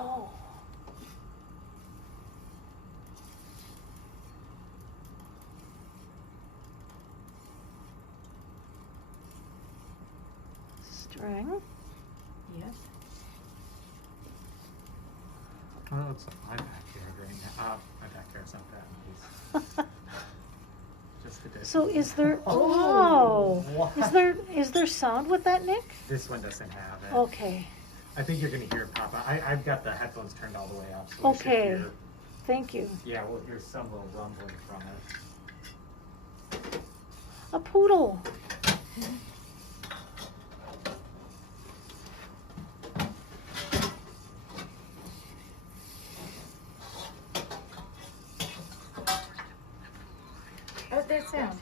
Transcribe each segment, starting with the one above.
Oh. String. Yep. Oh, it's my backyard right now. My backyard's not that nice. Just a bit. So is there, Oh, wow, what? is there sound with that, Nick? This one doesn't have it. Okay, I think you're gonna hear it pop out. I've got the headphones turned all the way up, so we should okay, hear. thank you. Yeah, we'll hear some little rumbling from it. A poodle. Oh, there's sound.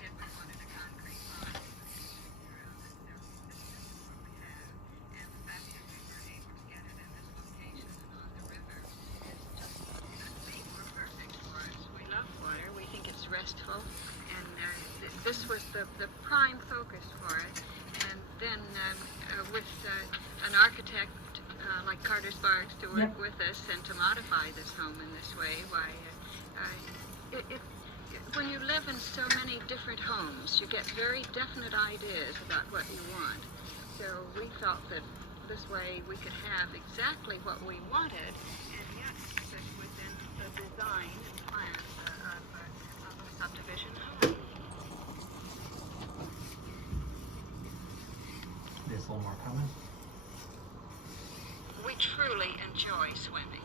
We love water. We think it's restful, and this was the prime focus for it. And then with an architect like Carter Sparks to work Yep. with us and to modify this home in this way, why, when you live in so many different homes, you get very definite ideas about what you want. So we felt that this way we could have exactly what we wanted, and yet fit within the design and plan of a subdivision home. There's a little more coming. We truly enjoy swimming.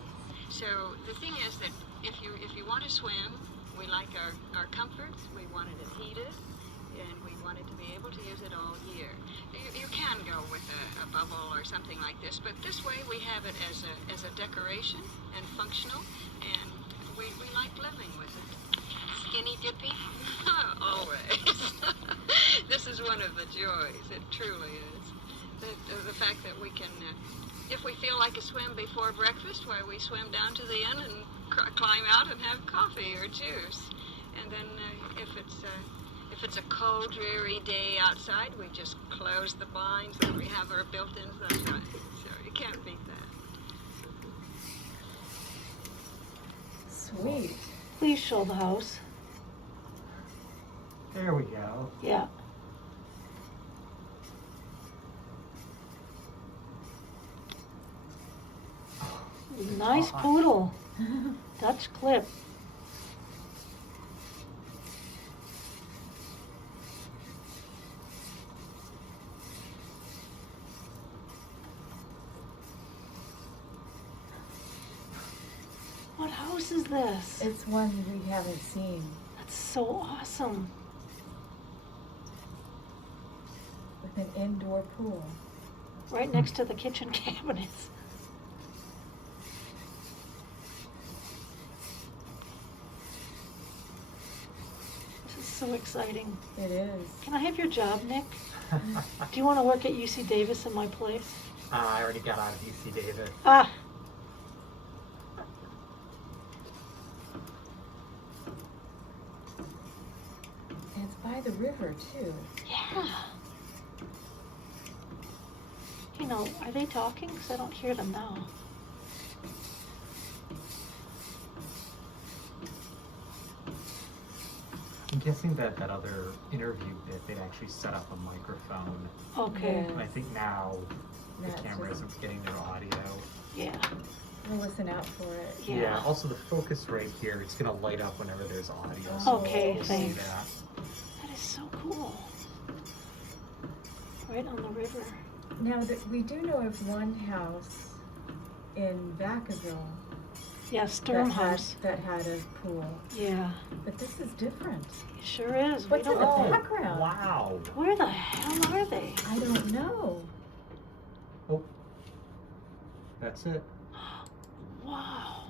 So the thing is that if you want to swim, we like our comforts. We wanted it heated, and we wanted to be able to use it all year. You can go with a bubble or something like this, but this way we have it as a decoration and functional, and we like living with it. Skinny dippy? Always. This is one of the joys. It truly is. The fact that we can, if we feel like a swim before breakfast, why we swim down to the inn and climb out and have coffee or juice. And then if it's a cold, dreary day outside, we just close the blinds and we have our built-in sunshine. So you can't beat that. Sweet. Please show the house. There we go. Yeah. Nice hot. poodle. Dutch clip. What house is this? It's one we haven't seen. That's so awesome. With an indoor pool. Right next to the kitchen cabinets. This is so exciting. It is. Can I have your job, Nick? Do you want to work at UC Davis in my place? I already got out of UC Davis. Ah, And it's by the river too. yeah. You know, are they talking? Because I don't hear them now. I'm guessing that other interview bit, they'd actually set up a microphone. Okay, And I think now the That's camera it. isn't getting their audio. yeah. We'll listen out for it. Yeah. Also, the focus right here, it's gonna light up whenever there's audio. Okay, you'll see thanks. that. That is so cool. Right on the river. Now, we do know of one house in Vacaville Yeah, Sturm House. that had a pool, Yeah, but this is different. it sure is. What's we in don't the know. background? Wow. Where the hell are they? I don't know. Oh, that's it. Wow.